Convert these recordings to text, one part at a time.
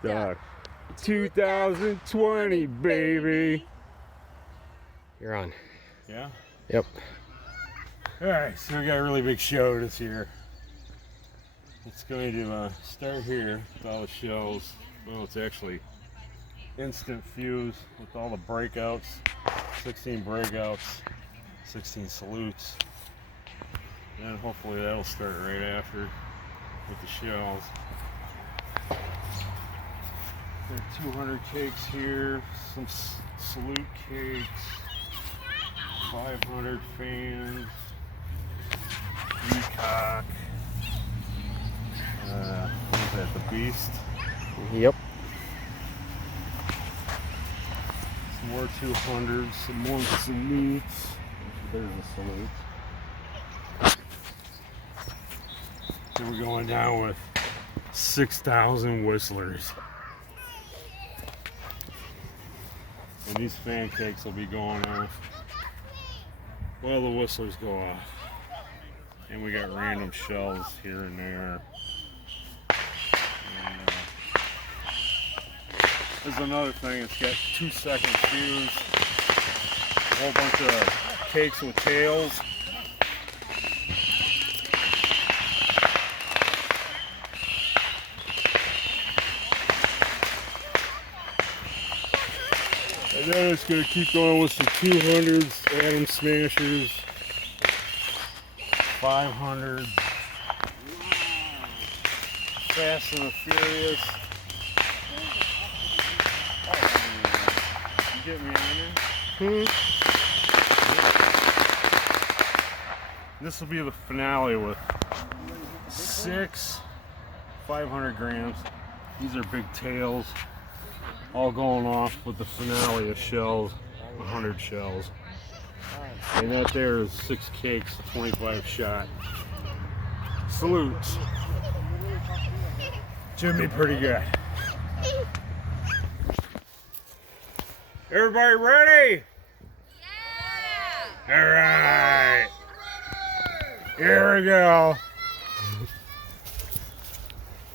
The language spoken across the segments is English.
Stuck. 2020, baby. You're on. Yeah? Yep. Alright, so we got a really big show this year. It's going to start here with all the shells. Well, it's actually instant fuse with all the breakouts. 16 breakouts, 16 salutes. And hopefully that'll start right after with the shells. There are 200 cakes here, some salute cakes, 500 fans, peacock, what is that, the beast? Yep. Some more 200s, some more salutes. There's a salute. Then we're going down with 6,000 whistlers. And these fan cakes will be going off while the whistlers go off. And we got random shells here and there. And, there's another thing, it's got 2-second fuse, a whole bunch of cakes with tails. And then it's going to keep going with some 200s, Atom Smashers, 500, Fast and the Furious. You get me on there? This will be the finale with 6 500 grams. These are big tails. All going off with the finale of shells, 100 shells. And that there is 6 cakes, 25 shot. Salutes. Should be pretty good. Everybody ready? Yeah! Alright. Here we go.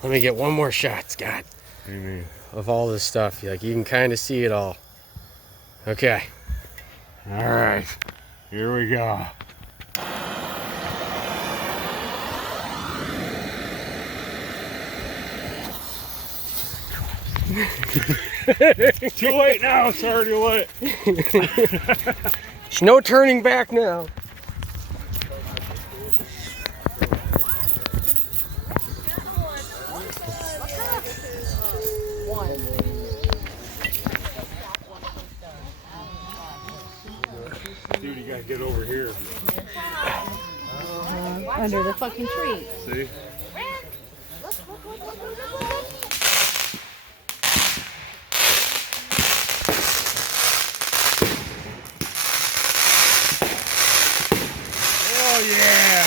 Let me get one more shot, Scott. What do you mean? Of all this stuff. Like, you can kind of see it all. Okay. Alright. Here we go. Too late now, it's already lit. There's no turning back now. Dude, you gotta get over here. Under the fucking tree. See? Oh yeah!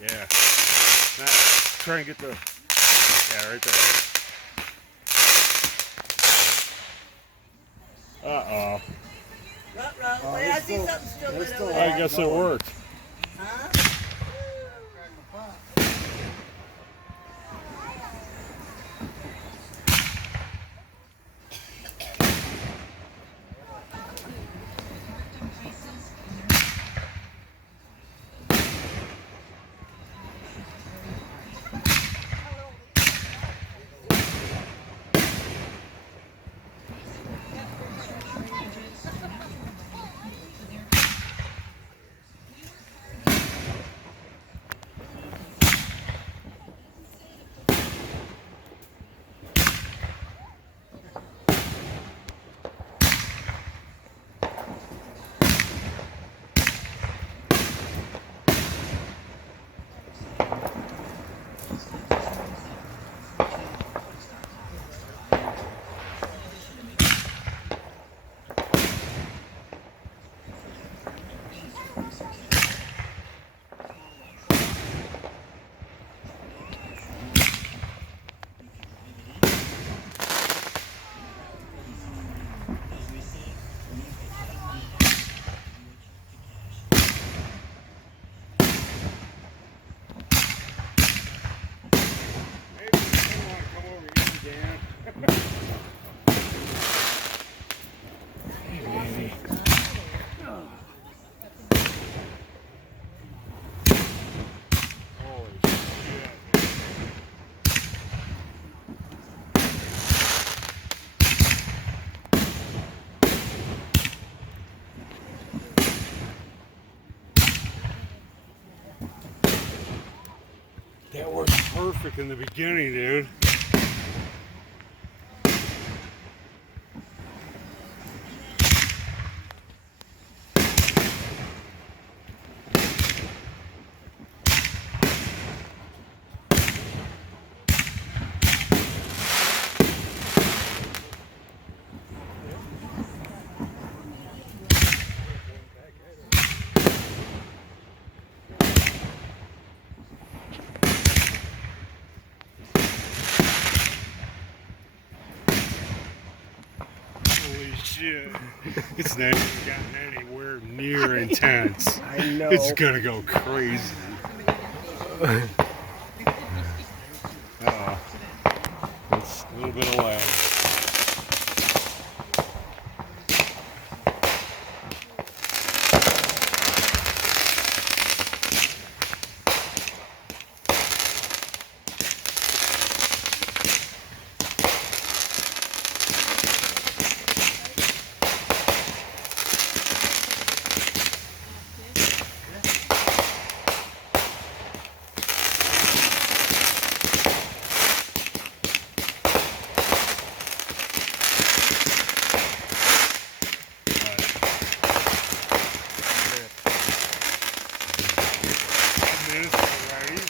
Yeah. Now, try and get the, yeah, right there. Uh-oh. Wait, I see something still lit over I there. guess it worked. Huh? man. Hey, baby. Holy shit. That worked perfect in the beginning, dude. Holy shit. It's not even gotten anywhere near intense. I know. It's gonna go crazy. It's a little bit of lag. Minutes already.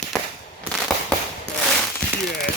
Oh shit.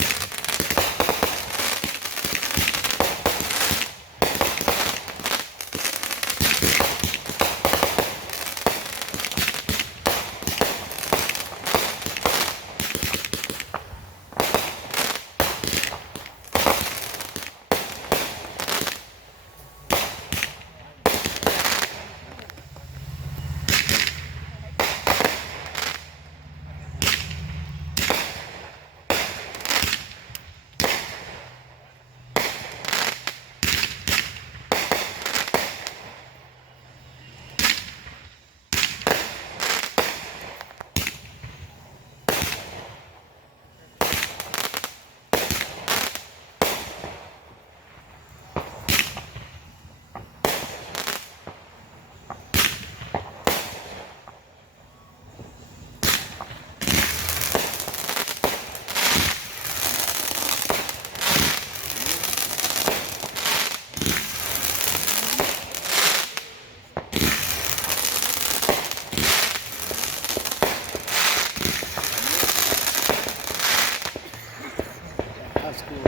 That's cool.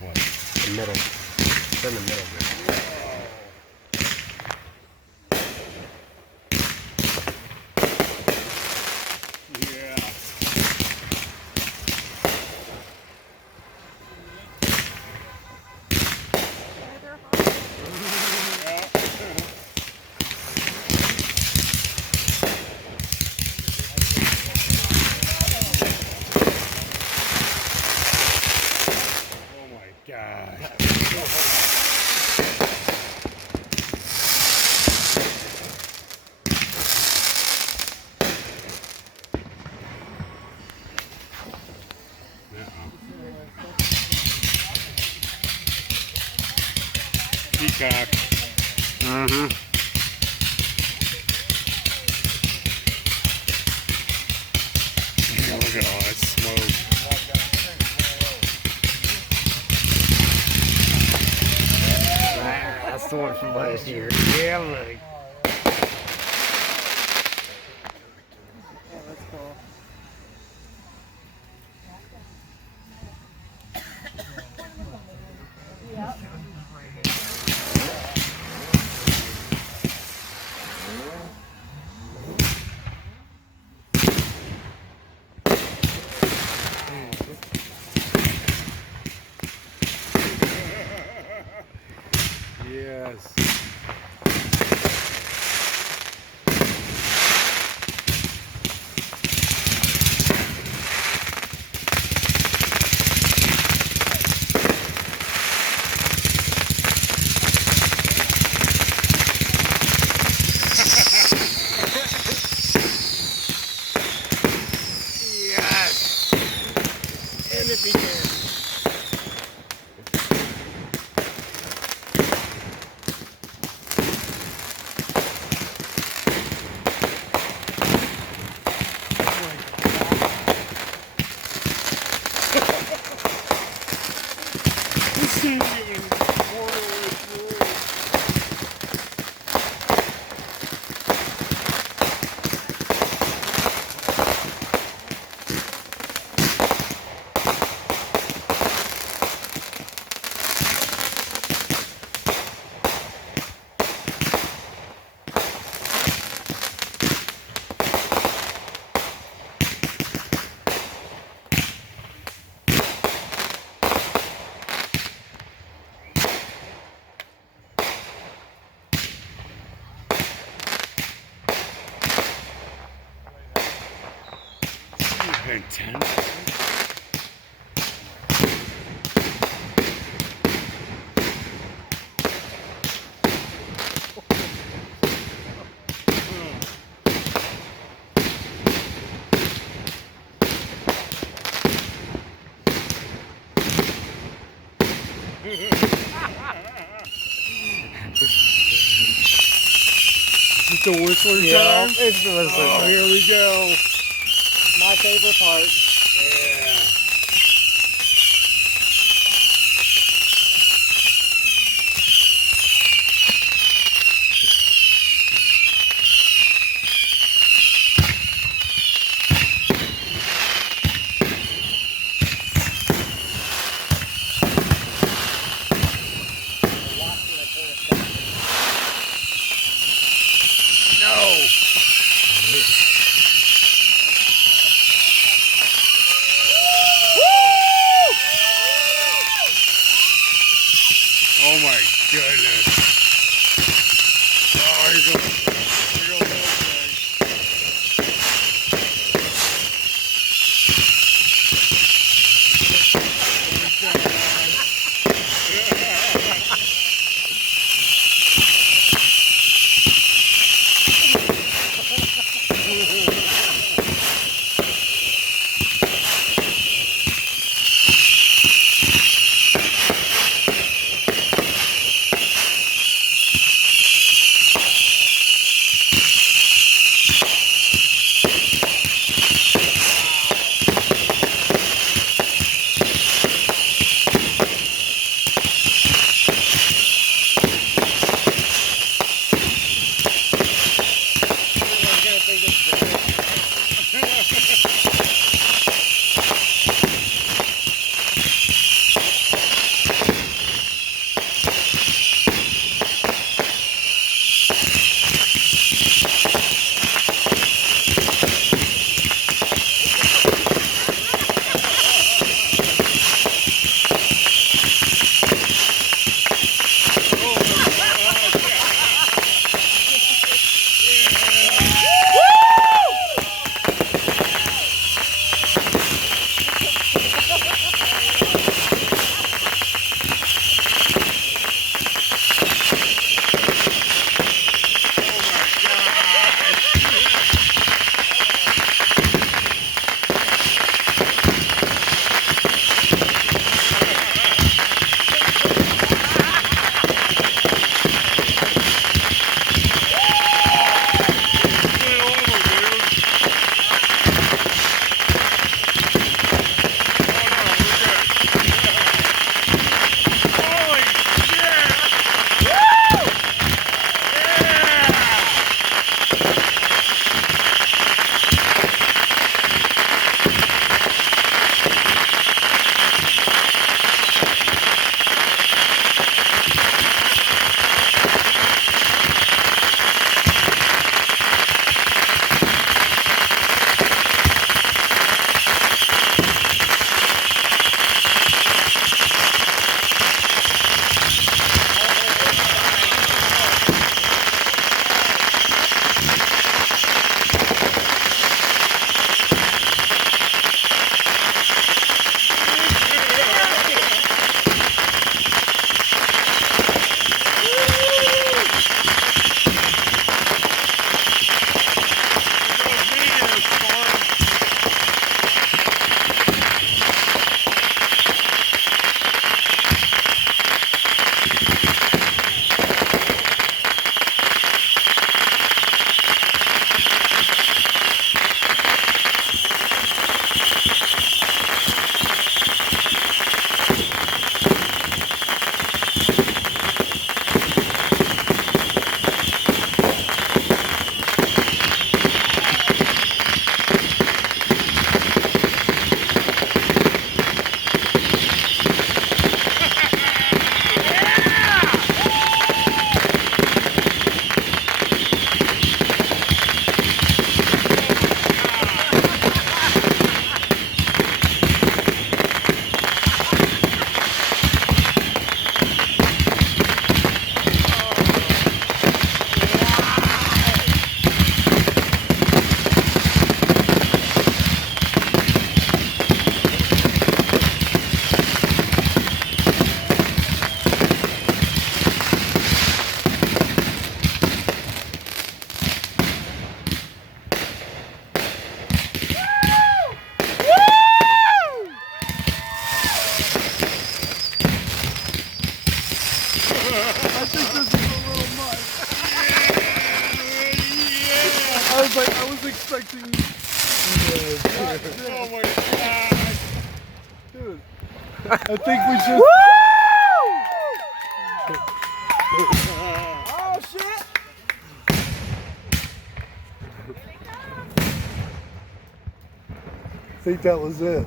What? The middle. It's in the middle. Yeah. Oh my God. Peacock. Mm-hmm. Look at all that smoke. That's the one from last year. Yeah, look. Yeah, that's cool. Yes. Intense. Is it the Whistler Yeah, time? it's the Whistler Oh, time. here we go. My favorite part. Yeah. Oh my goodness. Oh, here goes that thing. I think this is a little much. I was like, I was expecting. Oh my god! Dude, I think we should. Oh shit! I think that was it.